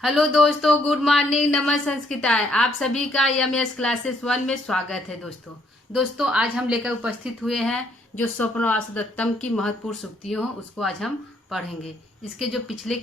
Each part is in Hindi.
हेलो दोस्तों, गुड मॉर्निंग, नमः संस्कृताय। आप सभी का यमएस क्लासेस 1 में स्वागत है। दोस्तों आज हम लेकर उपस्थित हुए हैं जो स्वप्न वासुदत्तम की महत्वपूर्ण सूक्तियों हैं, उसको आज हम पढ़ेंगे। इसके जो पिछले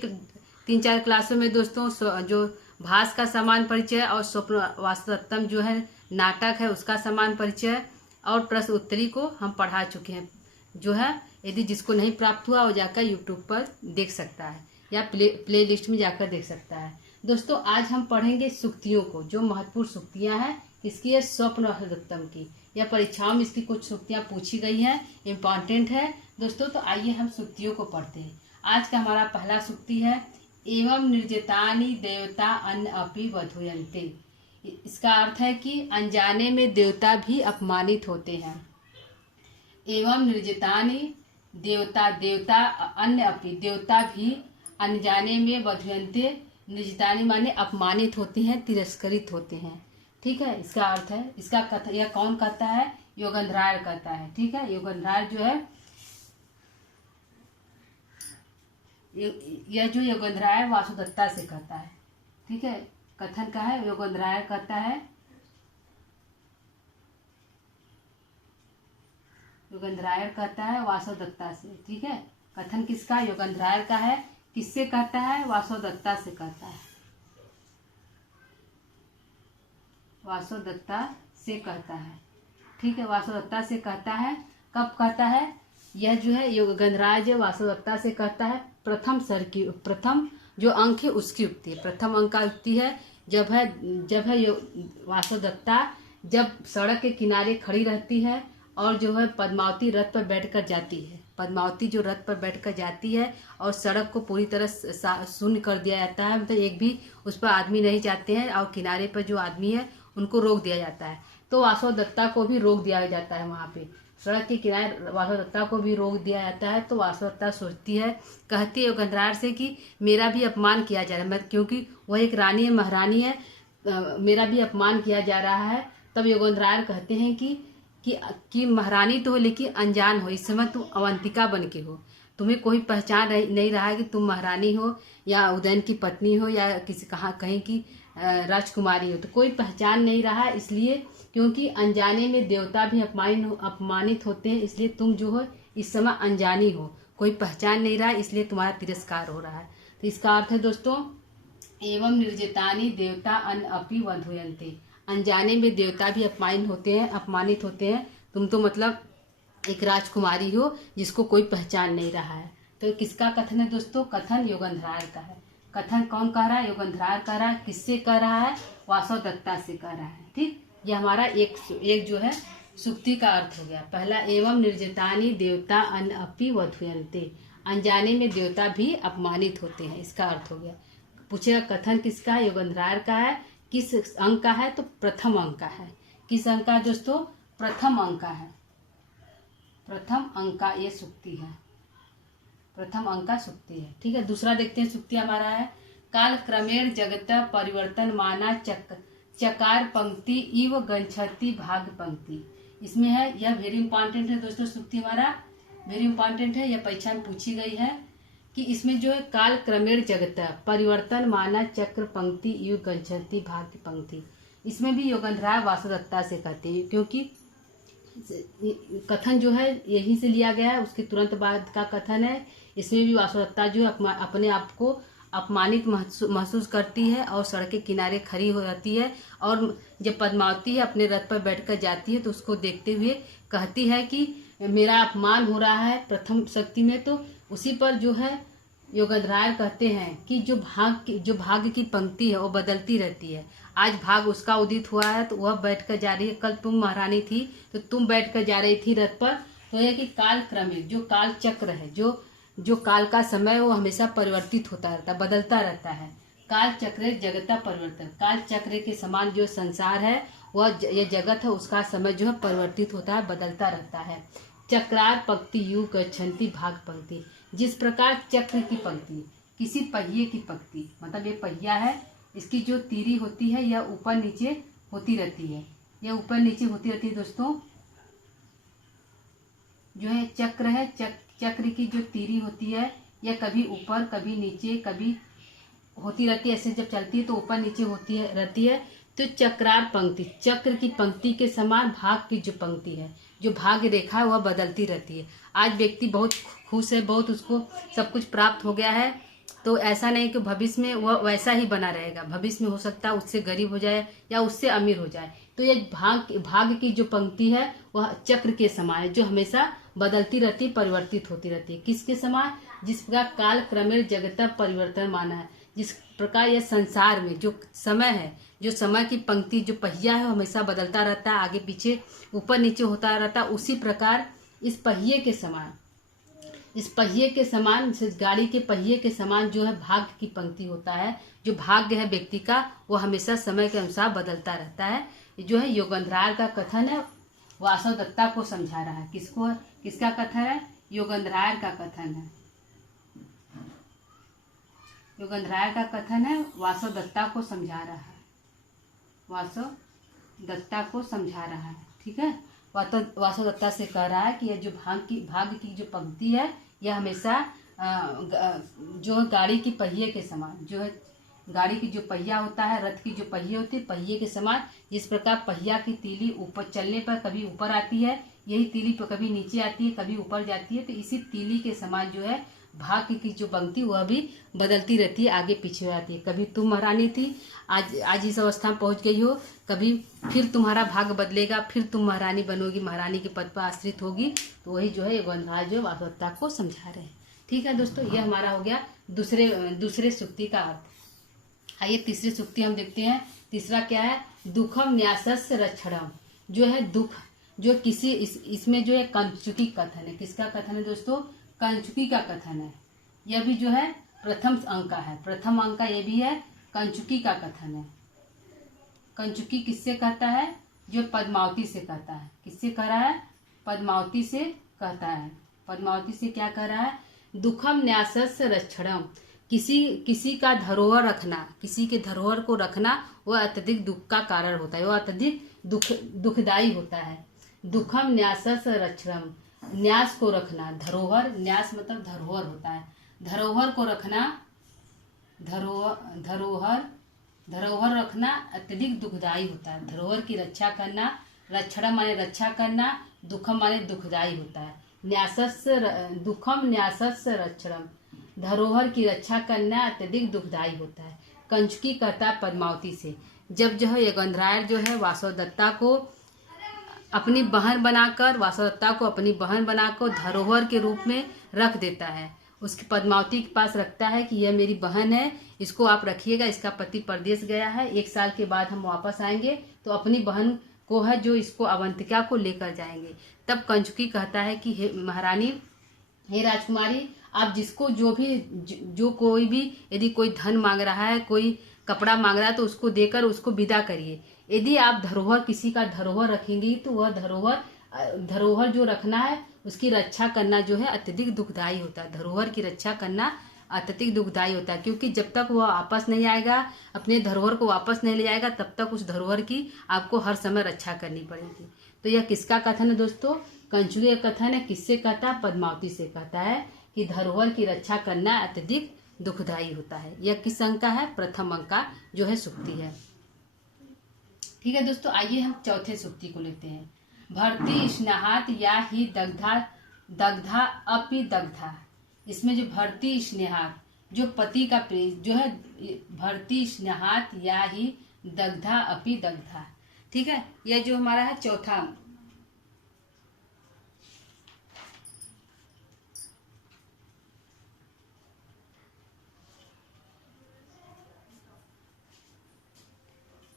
3-4 क्लासों में दोस्तों जो भास का समान परिचय और स्वप्न वासुदत्तम जो है नाटक है उसका समान परिचय और प्रश्न उत्तरी को हम पढ़ा चुके हैं। जो है यदि जिसको नहीं प्राप्त हुआ वो जाकर यूट्यूब पर देख सकता है या प्ले लिस्ट में जाकर देख सकता है। दोस्तों आज हम पढ़ेंगे सूक्तियों को, जो महत्वपूर्ण सूक्तियां हैं इसकी है स्वप्न वासुदत्तम की। या परीक्षाओं में इसकी कुछ सूक्तियां पूछी गई हैं, इम्पॉर्टेंट है दोस्तों। तो आइए हम सूक्तियों को पढ़ते हैं। आज का हमारा पहला सूक्ति है, एवं निर्जितानि देवता अन्न अपि वधूयन्ते। इसका अर्थ है कि अनजाने में देवता भी अपमानित होते हैं। एवं निर्जितानि देवता अन्य अपि, देवता भी अनजाने में वधूयन्ते। निर्जितानि माने अपमानित होते हैं, तिरस्कृत होते हैं। ठीक है, इसका अर्थ है। इसका कथा यह कौन कहता है? योगेंद्रायण कहता है। ठीक है, योगेंद्रायण जो है यह जो योगेंद्रायण वासुदत्ता से कहता है। ठीक है, कथन का है, योगेंद्रायण कहता है। योगेंद्रायण कहता है वासुदत्ता से। ठीक है, कथन किसका? योगेंद्रायण का है। किससे कहता है? वासुदत्ता से कहता है। वासुदत्ता से कहता है। ठीक है, वासुदत्ता से कहता है। कब कहता है? यह जो है योगेंद्रायण वासुदत्ता से कहता है प्रथम सर की, प्रथम जो अंक है उसकी युक्ति है। प्रथम अंक का युक्ति है जब है वासुदत्ता जब सड़क के किनारे खड़ी रहती है और जो है पद्मावती रथ पर बैठकर जाती है। पद्मावती जो रथ पर बैठकर जाती है और सड़क को पूरी तरह शून्य कर दिया जाता है, मतलब एक भी उस पर आदमी नहीं जाते हैं और किनारे पर जो आदमी है उनको रोक दिया जाता है। तो वासुदत्ता को भी रोक दिया जाता है। वहाँ पे सड़क के किनारे वासुदत्ता को भी रोक दिया जाता है। तो वासुदत्ता सोचती है, कहती है योगेंद्रायण से कि मेरा भी अपमान किया जा रहा है, क्योंकि वह एक रानी है, महारानी है, मेरा भी अपमान किया जा रहा है। तब योगेंद्रायण कहते हैं कि महारानी तो हो लेकिन अनजान हो। इस समय तुम अवंतिका बन के हो, तुम्हें कोई पहचान नहीं रहा है कि तुम महारानी हो या उदयन की पत्नी हो या किसी कहीं की राजकुमारी हो, तो कोई पहचान नहीं रहा। इसलिए क्योंकि अनजाने में देवता भी अपमानित होते हैं, इसलिए तुम जो हो इस समय अनजानी हो, कोई पहचान नहीं रहा, इसलिए तुम्हारा तिरस्कार हो रहा है। तो इसका अर्थ है दोस्तों, एवं निर्जितानि देवता अन्न अपि वधूयन्ते। अनजाने में देवता भी अपमानित होते हैं। तुम तो मतलब एक राजकुमारी हो जिसको कोई पहचान नहीं रहा है। तो किसका कथन है दोस्तों? कथन योगेंद्रायण का है। कथन कौन कह रहा है? योगेंद्रायण कह रहा है। किससे कह रहा है? वासुदत्ता से कह रहा है। ठीक, ये हमारा एक जो है सूक्ति का अर्थ हो गया। पहला, एवं निर्जितानि देवता अन्न अपि वधूयन्ते। अनजाने में देवता भी अपमानित होते हैं, इसका अर्थ हो गया। पूछेगा कथन किसका है? योगेंद्रायण का है। किस अंक का है? तो प्रथम अंक का है। किस अंक का दोस्तों? प्रथम अंक का है। प्रथम अंक का ये सूक्ति है। प्रथम अंक का सूक्ति है। ठीक है, दूसरा देखते हैं। सूक्ति हमारा है, काल क्रमेण जगत परिवर्तन माना चकार पंक्ति इव गंछति भाग पंक्ति। इसमें है, यह वेरी इंपॉर्टेंट है दोस्तों। सूक्ति हमारा वेरी इंपॉर्टेंट है, यह परीक्षा में पूछी गई है कि इसमें जो है काल क्रमेण जगत परिवर्तन माना चक्र पंक्ति युग गंछति भाग्य पंक्ति। इसमें भी योगेंद्रायण वासुदत्ता से कहते हैं, क्योंकि कथन जो है यहीं से लिया गया है, उसके तुरंत बाद का कथन है। इसमें भी वासुदत्ता जो है अपने आप को अपमानित महसूस करती है और सड़क के किनारे खड़ी हो जाती है, और जब पद्मावती है अपने रथ पर बैठकर जाती है तो उसको देखते हुए कहती है कि मेरा अपमान हो रहा है प्रथम शक्ति में। तो उसी पर जो है योगेंद्रायण कहते हैं कि जो भाग्य की पंक्ति है वो बदलती रहती है। आज भाग उसका उदित हुआ है तो वह बैठकर जा रही है, कल तुम महारानी थी तो तुम बैठकर जा रही थी रथ पर। तो यह कि काल क्रमिक जो काल चक्र है, जो काल का समय वो हमेशा परिवर्तित होता रहता है, बदलता रहता है। काल चक्र जगता परिवर्तन, काल चक्र के समान जो संसार है वह ये जगत है, उसका समय जो है परिवर्तित होता है, बदलता रहता है। चक्रार पंक्ति युग गच्छन्ति भाग पंक्ति। जिस प्रकार चक्र की पंक्ति, किसी पहिए की पंक्ति, मतलब ये पहिया है, इसकी जो तीरी होती है यह ऊपर नीचे होती रहती है, यह ऊपर नीचे होती रहती है दोस्तों। जो है चक्र है, चक्र की जो तीरी होती है यह कभी ऊपर कभी नीचे कभी होती रहती है, ऐसे जब चलती है तो ऊपर नीचे होती है रहती है। तो चक्रार पंक्ति, चक्र की पंक्ति के समान भाग की जो पंक्ति है, जो भाग्य रेखा है वह बदलती रहती है। आज व्यक्ति बहुत खुश है, बहुत उसको सब कुछ प्राप्त हो गया है, तो ऐसा नहीं कि भविष्य में वह वैसा ही बना रहेगा। भविष्य में हो सकता है उससे गरीब हो जाए या उससे अमीर हो जाए। तो ये भाग्य की जो पंक्ति है वह चक्र के समान है, जो हमेशा बदलती रहती है, परिवर्तित होती रहती है। किसके समान? जिस प्रकार काल क्रमेण जगत परिवर्तन माना है, जिस प्रकार यह संसार में जो समय है, जो समय की पंक्ति, जो पहिया है, हमेशा बदलता रहता है, आगे पीछे ऊपर नीचे होता रहता है। उसी प्रकार इस पहिए के समान, इस पहिए के समान, गाड़ी के पहिए के समान जो है भाग्य की पंक्ति होता है। जो भाग्य है व्यक्ति का वो हमेशा समय के अनुसार बदलता रहता है। जो है योगेंद्राय का कथन है, वासवदत्ता को समझा रहा है। किसको? किसका कथन है? योगेंद्राय का कथन है। योगेंद्राय का कथन है, वासवदत्ता को समझा रहा है, वासवदत्ता को समझा रहा है। ठीक है, वासवदत्ता से कह रहा है कि यह जो भाग्य की जो पंक्ति है यह हमेशा जो गाड़ी की पहिए के समान, जो है गाड़ी की जो पहिया होता है, रथ की जो पहिए होती है, पहिए के समान। जिस प्रकार पहिया की तीली ऊपर चलने पर कभी ऊपर आती है, यही तीली पर कभी नीचे आती है, कभी ऊपर जाती है। तो इसी तीली के समान जो है भाग्य की जो पंक्ति वह भी बदलती रहती है, आगे पीछे आती है। कभी तुम महारानी थी, आज इस अवस्था में पहुंच गई हो, कभी फिर तुम्हारा भाग्य बदलेगा, फिर तुम महारानी बनोगी, महारानी के पद पर आश्रित होगी। तो वही जो है योगेंद्राय जो वासवदत्ता को समझा रहे हैं। ठीक है दोस्तों, यह हमारा हो गया दूसरे सूक्ति का अर्थ। आइए तीसरी सूक्ति हम देखते हैं। तीसरा क्या है? दुखम न्यासस्य रक्षणम, जो है दुख, जो किसी इसमें जो है कंचुकी कथन है। किसका कथन है दोस्तों? कंचुकी का कथन है। यह भी जो है प्रथम अंक का है, प्रथम अंक का यह भी है, कंचुकी का कथन है। कंचुकी किससे कहता है? जो पद्मावती से कहता है। किससे कह रहा है? पद्मावती से कहता है। पद्मावती से क्या कह रहा है? दुखम न्यासस्य रक्षणम, किसी का धरोहर रखना, किसी के धरोहर को रखना वह अत्यधिक दुख का कारण होता है, वह अत्यधिक दुखदायी होता है। दुखम न्यासस्य रक्षणम, न्यास को रखना, धरोहर, न्यास मतलब धरोहर होता है, धरोहर को रखना, धरोहर रखना अत्यधिक दुखदायी होता है। धरोहर की रक्षा करना, रक्षण माने रक्षा करना, दुखम माने दुखदायी होता है। दुखम न्यासस्य रक्षणम, धरोहर की रक्षा करना अत्यधिक दुखदायी होता है। कंचुकी कहता है पद्मावती से, जब जो है योगेंद्राय जो है वासवदत्ता को अपनी बहन बनाकर धरोहर के रूप में रख देता है। उसकी पद्मावती के पास रखता है कि यह मेरी बहन है, इसको आप रखिएगा, इसका पति परदेश गया है, 1 साल के बाद हम वापस आएंगे तो अपनी बहन को है जो इसको अवंतिका को लेकर जाएंगे। तब कंचुकी कहता है कि हे महारानी, हे राजकुमारी, आप जिसको जो कोई भी यदि कोई धन मांग रहा है, कोई कपड़ा मांग रहा है तो उसको देकर उसको विदा करिए। यदि आप किसी का धरोहर रखेंगी तो वह धरोहर जो रखना है उसकी रक्षा करना जो है अत्यधिक दुखदायी होता है। धरोहर की रक्षा करना अत्यधिक दुखदायी होता है, क्योंकि जब तक वह वापस नहीं आएगा, अपने धरोहर को वापस नहीं ले जाएगा, तब तक उस धरोहर की आपको हर समय रक्षा करनी पड़ेगी। तो यह किसका कथन है दोस्तों? कंचुकी का कथन है। किससे कहता है? पद्मावती से कहता है कि धरोहर की रक्षा करना अत्यधिक दुखदायी होता है। यह किस अंक का है? प्रथम अंक का जो है सूक्ति है। ठीक है दोस्तों, आइए हम चौथे सूक्ति को लेते हैं। भर्ती स्नेहात या ही दग्धा अपि दग्धा। इसमें जो भर्ती स्नेहात, जो पति का प्रेम जो है, भर्ती स्नेहात या ही दग्धा अपि दग्धा। ठीक है, यह जो हमारा है चौथा अंक।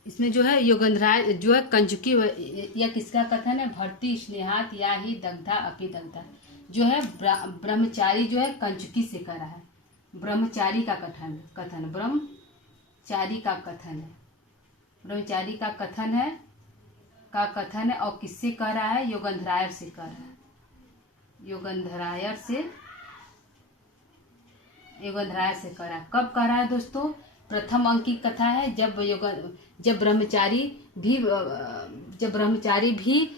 इसमें जो है योगेंद्राय जो है कंचुकी, या किसका कथन है? भर्ती स्नेहात या ही दग्धा अपि दग्धा, जो है ब्रह्मचारी जो है कंचुकी से कह रहा है। ब्रह्मचारी का कथन ब्रह्मचारी का कथन है और किससे कह रहा है? योगेंद्राय से कह रहा है। योगेंद्राय से कह रहा है। कब कह रहा है दोस्तों? प्रथम अंक की कथा है, जब ब्रह्मचारी भी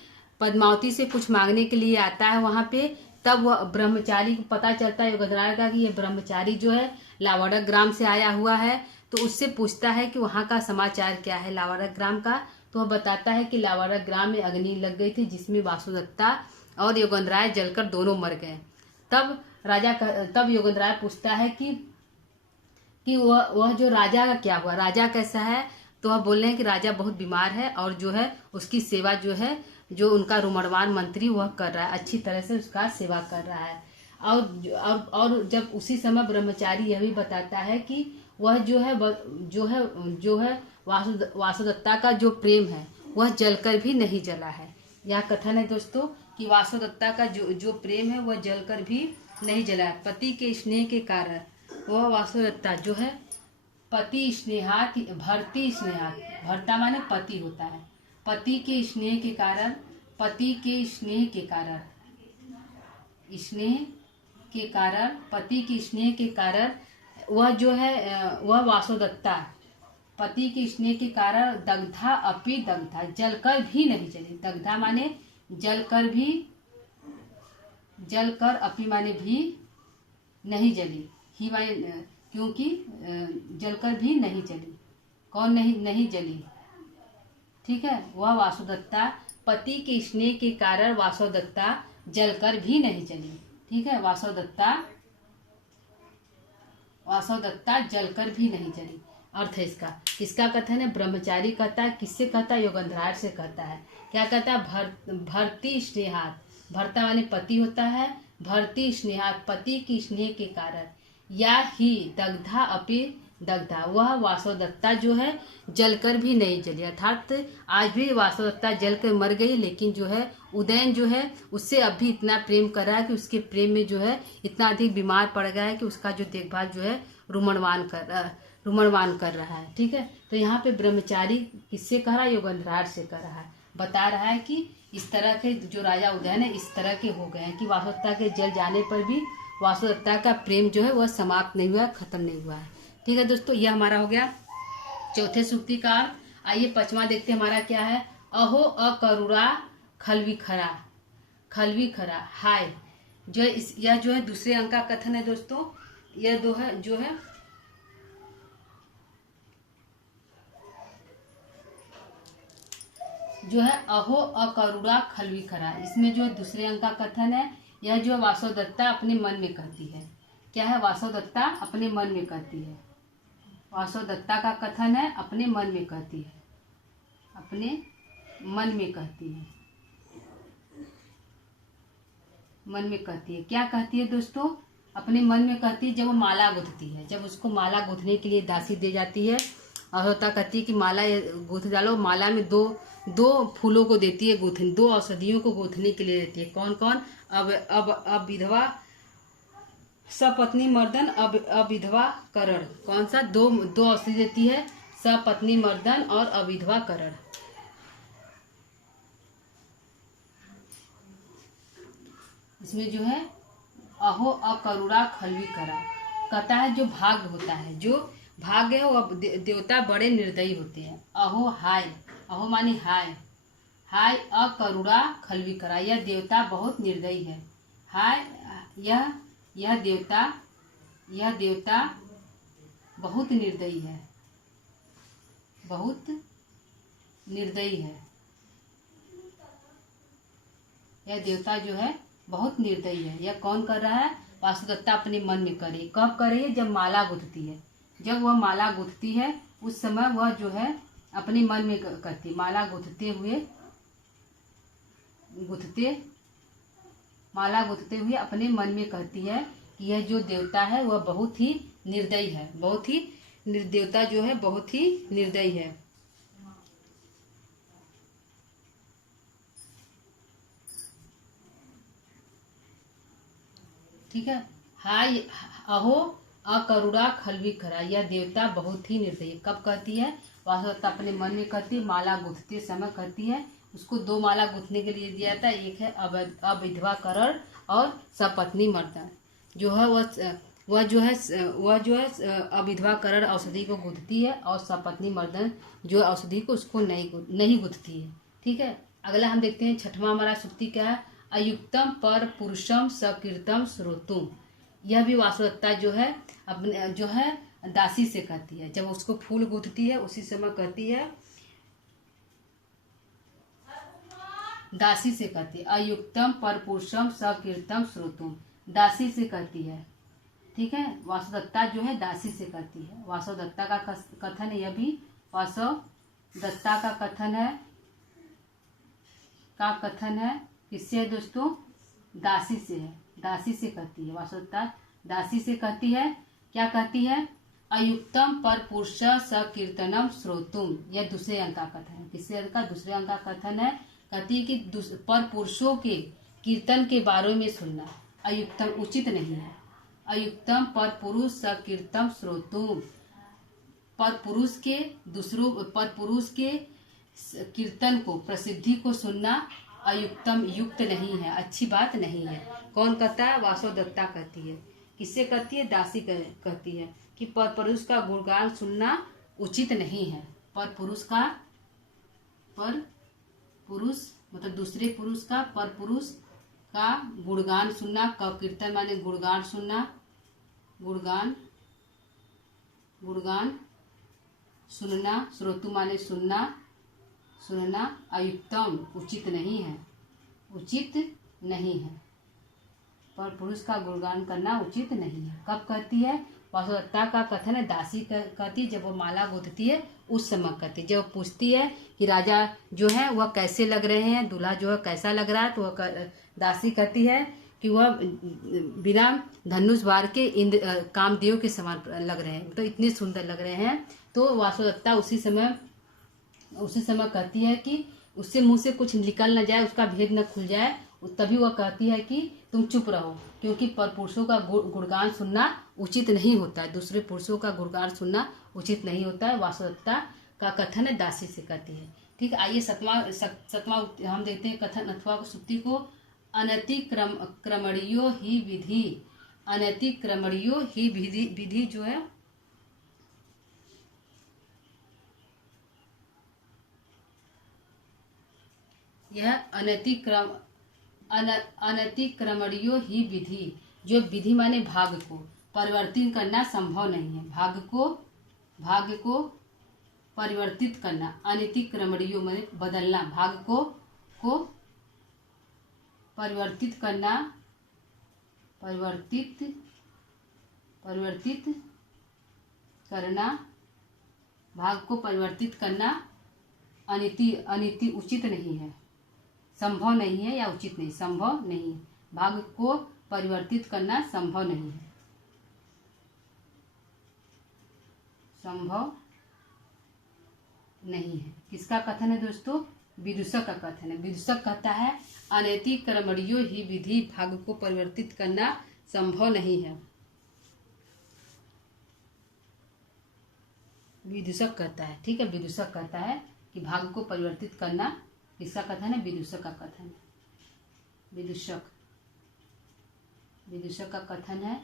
पद्मावती से कुछ मांगने के लिए आता है वहां पे, तब वह ब्रह्मचारी को पता चलता है गंधराज का कि ये ब्रह्मचारी जो है लावाड़क ग्राम से आया हुआ है। तो उससे पूछता है कि वहाँ का समाचार क्या है लावाड़क ग्राम का। तो वह बताता है कि लावाड़क ग्राम में अग्नि लग गई थी जिसमें वासुदत्ता और योगेंद्राय जलकर दोनों मर गए। तब योगेंद्राय पूछता है कि वह जो राजा का क्या हुआ, राजा कैसा है। तो वह बोल रहे हैं कि राजा बहुत बीमार है और जो है उसकी सेवा जो है जो उनका रुमड़वान मंत्री वह कर रहा है, अच्छी तरह से उसका सेवा कर रहा है। और जब उसी समय ब्रह्मचारी यह भी बताता है कि वह जो है वासुदत्ता का जो प्रेम है वह जलकर भी नहीं जला है। यह कथन है दोस्तों कि वासुदत्ता का जो प्रेम है वह जलकर भी नहीं जला है। पति के स्नेह के कारण वह वासुदत्ता जो है पति स्नेहात भरती स्नेहात, भरता माने पति होता है, पति के स्नेह के कारण पति के स्नेह के कारण वह जो है वह वासुदत्ता पति के स्नेह के कारण दग्धा अपि दग्धा, जलकर भी नहीं जली। दग्धा माने जलकर अपि माने भी नहीं जली, ही माने क्योंकि जलकर भी नहीं जली। कौन नहीं जली, ठीक है। वह वासुदत्ता पति के स्नेह के कारण वासुदत्ता जलकर भी नहीं जली, ठीक है। वासुदत्ता जलकर भी नहीं जली। अर्थ है इसका, किसका कथन है, ब्रह्मचारी कहता है। किससे कहता है, योगेंद्रार से कहता है। क्या कहता है, भरती स्नेहात, भरता माने पति होता है, भरती स्नेहात पति की स्नेह के कारण, या ही दग्धा अपि दग्धा, वह वासुदत्ता जो है जलकर भी नहीं जली। अर्थात आज भी वासुदत्ता जलकर मर गई, लेकिन जो है उदयन जो है उससे अब भी इतना प्रेम कर रहा है कि उसके प्रेम में जो है इतना अधिक बीमार पड़ गया है कि उसका जो देखभाल जो है रुमड़वान कर रहा है, ठीक है। तो यहाँ पे ब्रह्मचारी किससे कह रहा है, योगेंद्रार से कह रहा है। बता रहा है कि इस तरह के जो राजा उदयन है इस तरह के हो गए हैं कि वासुदत्ता के जल जाने पर भी वासुदत्ता का प्रेम जो है वह समाप्त नहीं हुआ, खत्म नहीं हुआ है, ठीक है दोस्तों। यह हमारा हो गया चौथे सूक्ति का। आइए पांचवा देखते हमारा क्या है। अहो अकरुणा खलवी खरा हाय, यह जो है दूसरे अंक का कथन है दोस्तों। यह जो है अहो अकरुणा खलवी खरा, इसमें जो है दूसरे अंक का कथन है। यह जो वासुदत्ता अपने मन में कहती है। क्या है, वासुदत्ता अपने मन में कहती है। वासुदत्ता का कथन है अपने मन में कहती है, अपने मन में कहती है, मन में कहती है। क्या कहती है दोस्तों, अपने मन में कहती है। जब वो माला गूंथती है, जब उसको माला गूंथने के लिए दासी दे जाती है, वासुदत्ता कहती है कि माला गूंथ डालो। माला में दो फूलों को देती है गूंथने, दो औषधियों को गूंथने के लिए देती है। कौन कौन, अब विधवा सपत्नी मर्दन, अब अविधवा करण। कौन सा, दो औषधि देती है, सपत्नी मर्दन और अविधवा करण। इसमें जो है अहो अकरुणा खलवी करा कहता है, जो भाग्य होता है, जो भाग्य है वो देवता बड़े निर्दयी होते हैं। अहो हाय, अहो मानी हाय, हाय अकरुणा खलवी करा, यह देवता बहुत निर्दयी है। हाय यह देवता बहुत निर्दयी है, बहुत निर्दयी है। यह देवता जो है बहुत निर्दयी है। यह कौन कर रहा है, वासुदत्ता अपने मन में करे। कब कर रही है, जब माला गूंथती है। जब वह माला गूंथती है उस समय वह जो है अपने मन में करती, माला गूंथते हुए अपने मन में कहती है कि यह जो देवता है वह बहुत ही निर्दयी है, देवता जो है बहुत ही निर्दयी है। ठीक है, हाय अहो अकरुणा खलवी खरा, यह देवता बहुत ही निर्दयी। कब कहती है, वासुदत्ता अपने मन में कहती है, माला गूंथते समय कहती है। उसको दो माला गूंथने के लिए दिया था, एक है अविधवा करण और सपत्नी मर्दन। जो है वह जो है अविधवा करण औषधि को गूंथती है और सपत्नी मर्दन जो औषधि को उसको नहीं गूंथती है। ठीक है, अगला हम देखते हैं छठवां हमारा सूक्ति क्या है। अयुक्तम पर पुरुषम सकीर्तम श्रोतुम। यह भी वासवदत्ता जो है अपने जो है दासी से कहती है। जब उसको फूल गूंथती है उसी समय कहती है, दासी से कहती है अयुक्तम पर पुरुषम सकीर्तम श्रोतुम, दासी से कहती है। ठीक है, वासवदत्ता जो है दासी से कहती है। वासवदत्ता का कथन है, यह भी वासवदत्ता का कथन है किससे है दोस्तों? दासी से है, दासी से कहती है। वासवदत्ता दासी से कहती है, क्या कहती है? अयुक्तम पर पुरुष सकीर्तनम श्रोतुम। यह दूसरे अंक का कथन है। किससे अंक का? दूसरे अंक का कथन है। कहती है कि पर पुरुषों के कीर्तन के बारे में सुनना अयुक्तम, उचित नहीं है। अयुक्तम पर पुरुष सकीर्तम श्रोतुम, पर पुरुष के कीर्तन को, प्रसिद्धि को सुनना अयुक्तम, युक्त नहीं है, अच्छी बात नहीं है। कौन कहता है? वासवदत्ता कहती है। किससे कहती है? दासी कहती है कि पर पुरुष का गुणगान सुनना उचित नहीं है। पर पुरुष मतलब दूसरे पुरुष का, पर पुरुष का गुणगान सुनना, कीर्तन माने गुणगान सुनना, गुणगान सुनना, श्रोतु माने सुनना अयुक्तम, उचित नहीं है, पर पुरुष का गुणगान करना उचित नहीं है। कब कहती है? वासवदत्ता का कथन है, दासी कहती है जब वो माला गूंथती है उस समय कहती है। जब पूछती है कि राजा जो है वह कैसे लग रहे हैं, दूल्हा जो है कैसा लग रहा है, तो वह दासी कहती है कि वह बिना धनुष बाण के कामदेव के समान लग रहे हैं, तो इतने सुंदर लग रहे हैं। तो वासवदत्ता उसी समय कहती है कि उससे मुंह से कुछ निकल न जाए, उसका भेद न खुल जाए, तभी वह कहती है कि तुम चुप रहो, क्योंकि पर पुरुषों का गुणगान सुनना उचित नहीं होता है। दूसरे पुरुषों का गुणगान सुनना उचित नहीं होता है। वासवदत्ता का कथन है, दासी से कहती है। ठीक है, आइए सतवां हम देखते हैं कथन अथवा सुक्ति को। अनतिक्रमणीयो ही विधि। अनतिक्रमणीयो ही विधि जो है यह अनतिक्रमणीयो ही विधि, जो विधि माने भाग को परिवर्तित करना संभव नहीं है। भाग को परिवर्तित करना, अनतिक्रमणीयो माने बदलना, भाग को परिवर्तित करना, भाग को परिवर्तित करना अनिति उचित नहीं है, संभव नहीं है, या उचित नहीं, संभव नहीं है। भाग को परिवर्तित करना संभव नहीं है, संभव नहीं है। किसका कथन है दोस्तों? विदूषक का कथन है। विदूषक कहता है अनतिक्रमणीयो ही विधि, भाग को परिवर्तित करना संभव नहीं है। विदूषक कहता है, ठीक है, विदूषक कहता है कि भाग को परिवर्तित करना, किसका कथन है? विदूषक का कथन है। विदूषक का कथन है,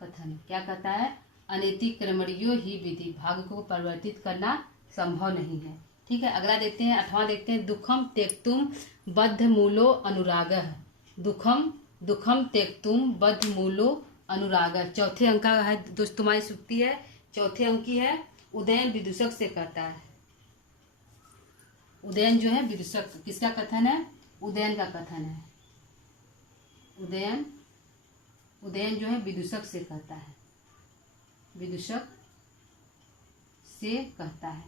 क्या कहता है? अनतिक्रमणीयो ही विधि, भाग को परिवर्तित करना संभव नहीं है। ठीक है, अगला देखते हैं, 8वां देखते हैं। दुखम त्यक्तुम बद्ध मूलो अनुरागः। दुखम त्यक्तुम बद्ध मूलो अनुरागः। चौथे अंक का है दोस्त, तुम्हारी सुक्ति है, चौथे अंक की है। उदयन विदूषक से कहता है। उदयन जो है विदूषक, किसका कथन है? उदयन का कथन है। उदयन जो है विदूषक से कहता है, विदूषक से कहता है।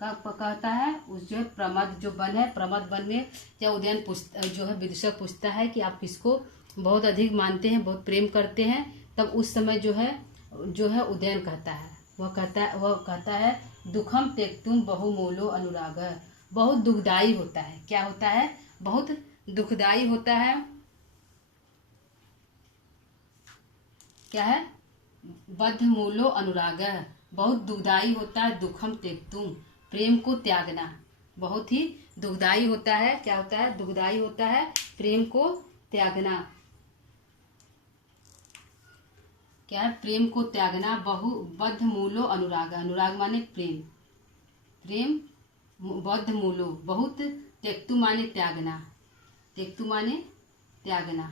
कब कहता है? उस जो है प्रमद जो वन है, प्रमद वन में जब उदयन जो है विदूषक पूछता है कि आप किसको बहुत अधिक मानते हैं, बहुत प्रेम करते हैं, तब उस समय जो है उदयन कहता है, वह कहता है दुखम त्यक्तुम बहुमूलो अनुरागः। बहुत दुखदाई होता है। क्या होता है? बहुत दुखदाई होता है। क्या है? बद्ध मूलो अनुरागः, बहुत दुखदाई होता है। दुखम त्यक्तुम, प्रेम को त्यागना, बहुत ही दुखदाई होता है। क्या होता है? दुखदाई होता है, प्रेम को त्यागना। क्या है? प्रेम को त्यागना। बद्ध मूलो अनुराग, अनुराग माने प्रेम बद्ध मूलो बहुत, त्यक्तु माने त्यागना, त्यक्तु माने त्यागना,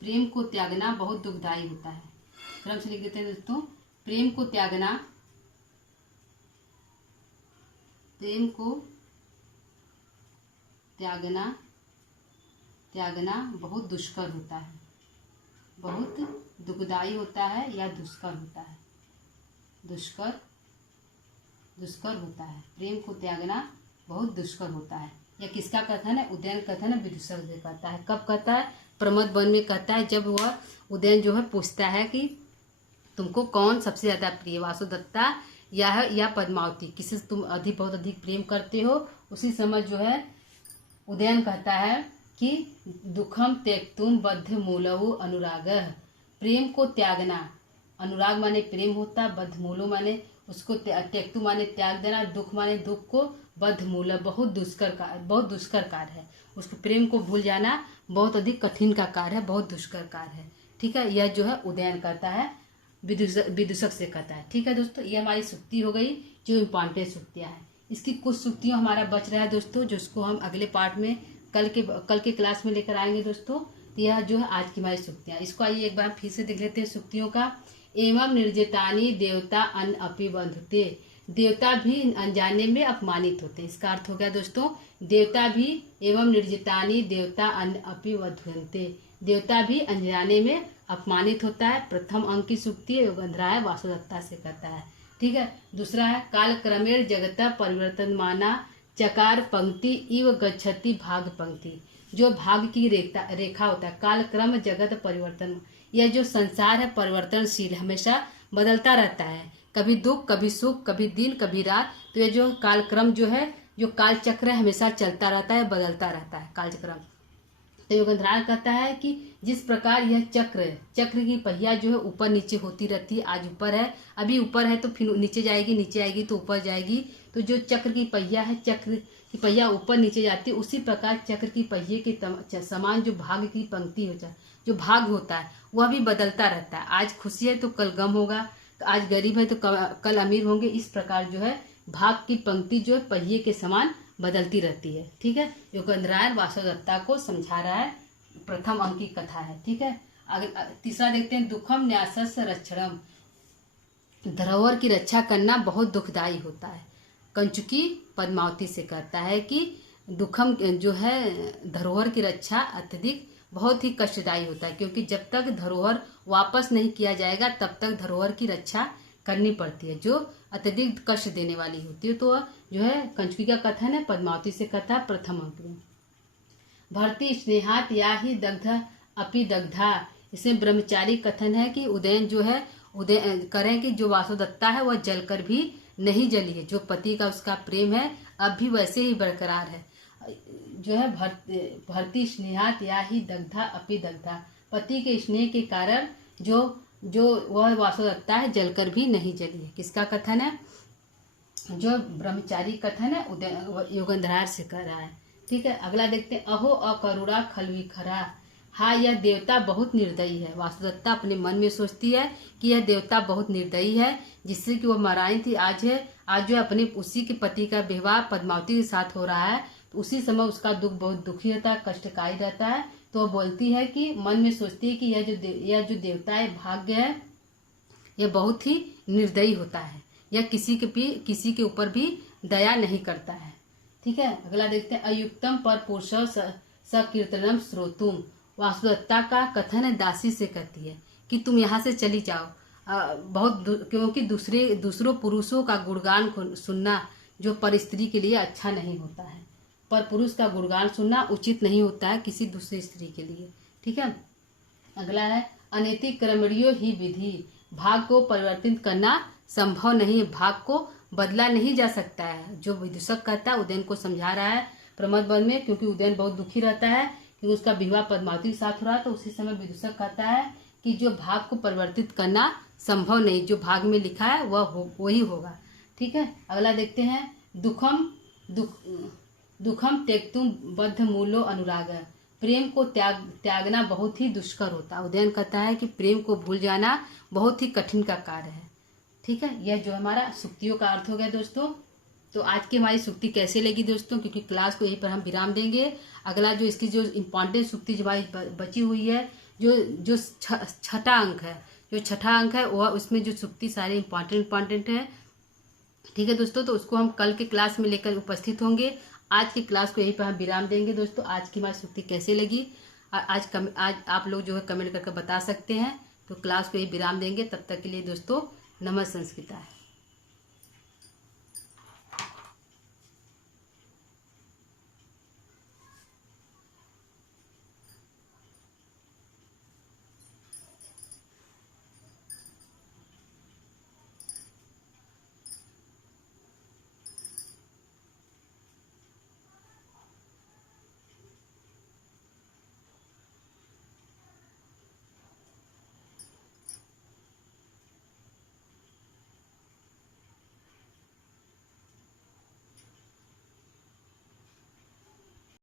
प्रेम को त्यागना बहुत दुखदायी होता है। क्रम से लिख देते हैं दोस्तों, प्रेम को त्यागना, प्रेम को त्यागना, त्यागना बहुत दुष्कर होता है, बहुत दुखदायी होता है या दुष्कर होता है, दुष्कर, दुष्कर होता है। प्रेम को त्यागना बहुत दुष्कर होता है। यह किसका कथन है? उदयन कथन है, विदूषक से कहता है। कब कहता है? प्रमोद वन में कहता है, जब वह उदयन जो है पूछता है कि तुमको कौन सबसे ज्यादा प्रिय, वासुदत्ता या पद्मावती, किसी से तुम बहुत अधिक प्रेम करते हो। उसी समय जो है उदयन कहता है कि दुखम त्यक्तुम बद्ध मूलऊ अनुराग, प्रेम को त्यागना, अनुराग माने प्रेम होता, बद्ध मूलो माने उसको, त्यक्तु माने त्याग देना, दुख माने दुख को, बद्ध मूल बहुत दुष्कर कार्य है। उसको प्रेम को भूल जाना बहुत अधिक कठिन का कार्य है, बहुत दुष्कर कार्य है। ठीक है, यह जो है उदयन करता है, विदूषक से कहता है। ठीक है दोस्तों, ये हमारी सुक्ति हो गई जो इम्पॉर्टेंट सुक्तियां हैं। इसकी कुछ सुक्तियां हमारा बच रहा है दोस्तों, जिसको हम अगले पार्ट में कल के क्लास में लेकर आएंगे दोस्तों। तो यह जो है आज की हमारी सुक्तियां, इसको आइए एक बार फिर से देख लेते हैं सुक्तियों का। एवं निर्जितानी देवता अन अपि बंधुते, देवता भी अनजाने में अपमानित होते हैं। इसका अर्थ हो गया दोस्तों, देवता भी, एवं निर्जितानी देवता अन अपि बंधुते, देवता भी अनजाने में अपमानित होता है। प्रथम अंक की सुक्ति योगंधराय वासुदत्ता से कहता है। ठीक है, दूसरा है काल क्रमेण जगत परिवर्तन माना चकार पंक्ति इव गच्छति भाग पंक्ति, जो भाग की रेखा होता है। काल क्रम जगत परिवर्तन, यह जो संसार है परिवर्तनशील है, हमेशा बदलता रहता है, कभी दुख कभी सुख, कभी दिन कभी रात। तो ये जो कालक्रम जो है, जो काल चक्र है, हमेशा चलता रहता है, बदलता रहता है कालचक्र। तो योगेंद्रायण कहता है कि जिस प्रकार यह चक्र की पहिया जो है ऊपर नीचे होती रहती है, आज ऊपर है, अभी ऊपर है तो फिर नीचे जाएगी, नीचे आएगी तो ऊपर जाएगी। तो जो चक्र की पहिया है, चक्र की पहिया ऊपर नीचे जाती है, उसी प्रकार चक्र की पहिए के समान जो भाग की पंक्ति हो जाए, जो भाग होता है वह भी बदलता रहता है। आज खुशी है तो कल गम होगा, तो आज गरीब है तो कल अमीर होंगे। इस प्रकार जो है भाग की पंक्ति जो है पहिए के समान बदलती रहती है। ठीक है, योगेंद्रायण वासुदत्ता को समझा रहा है, प्रथम अंक की कथा है। ठीक है, तीसरा देखते हैं, दुखम न्यासस्य रक्षणम, धरोहर की रक्षा करना बहुत दुखदायी होता है। कंचुकी पद्मावती से कहता है कि दुखम जो है धरोहर की रक्षा अत्यधिक बहुत ही कष्टदायी होता है, क्योंकि जब तक धरोहर वापस नहीं किया जाएगा तब तक धरोहर की रक्षा करनी पड़ती है, जो अत्यधिक कष्ट देने वाली होती है। तो जो है कंचुकी का कथन है, पद्मावती से कथा प्रथम अंक में। भर्ती स्नेहात या ही दग्ध अपि दग्धा, इसमें ब्रह्मचारी कथन है कि उदयन जो है उदय करें कि जो वासुदत्ता है वह जलकर भी नहीं जली है, जो पति का उसका प्रेम है अब भी वैसे ही बरकरार है। जो है भर्ती स्नेहात या ही दग्धा अपि दग्धा, पति के स्नेह के कारण जो वह वासुदत्ता है जलकर भी नहीं जली है। किसका कथन है? जो ब्रह्मचारी कथन है योगेंद्रायण से कर रहा है। ठीक है, अगला देखते हैं, अहो अकरुणा खलवी खरा, हाँ यह देवता बहुत निर्दयी है। वासुदत्ता अपने मन में सोचती है कि यह देवता बहुत निर्दयी है, जिससे कि वो मराई थी, आज जो अपने उसी के पति का विवाह पद्मावती के साथ हो रहा है, तो उसी समय उसका दुख बहुत दुखी रहता है, कष्टकारी रहता है। तो वो बोलती है कि मन में सोचती है कि यह जो देवता है भाग्य है, यह बहुत ही निर्दयी होता है, यह किसी के ऊपर भी दया नहीं करता है। ठीक है, अगला देखते हैं, अयुक्तम पर पुरुष सकीर्तनम श्रोतुम, वासुदत्ता का कथन है दासी से कहती है कि तुम यहाँ से चली जाओ, क्योंकि दूसरों पुरुषों का गुणगान सुनना जो पर स्त्री के लिए अच्छा नहीं होता है, पर पुरुष का गुणगान सुनना उचित नहीं होता है किसी दूसरी स्त्री के लिए। ठीक है, अगला है, अनैतिक कर्मणियों ही विधि, भाग को परिवर्तित करना संभव नहीं है, भाग को बदला नहीं जा सकता है। जो विदूषक कहता है उदयन को समझा रहा है प्रमोद वन में, क्योंकि उदयन बहुत दुखी रहता है क्योंकि उसका विवाह पद्मावती के साथ हो रहा है। तो उसी समय विदूषक कहता है कि जो भाग को परिवर्तित करना संभव नहीं, जो भाग में लिखा है वही होगा। ठीक है, अगला देखते हैं, दुखम त्यक्तुम बद्ध मूलो अनुराग, प्रेम को त्यागना बहुत ही दुष्कर होता है। उदयन कहता है कि प्रेम को भूल जाना बहुत ही कठिन का कार्य है। ठीक है, यह जो हमारा सुक्तियों का अर्थ हो गया दोस्तों। तो आज की हमारी सूक्ति कैसे लगी दोस्तों, क्योंकि क्लास को यहीं पर हम विराम देंगे। अगला जो इसकी जो इम्पॉर्टेंट सूक्ति जो हमारी बची हुई है, जो छठा अंक है, जो छठा अंक है वह उसमें जो सूक्ति सारे इम्पॉर्टेंट है। ठीक है दोस्तों, तो उसको हम कल के क्लास में लेकर उपस्थित होंगे। आज की क्लास को यहीं पर हम विराम देंगे दोस्तों। आज की हमारी सूक्ति कैसे लगी आज आप लोग जो है कमेंट करके बता सकते हैं। तो क्लास को यही विराम देंगे। तब तक के लिए दोस्तों नमः संस्कृता है।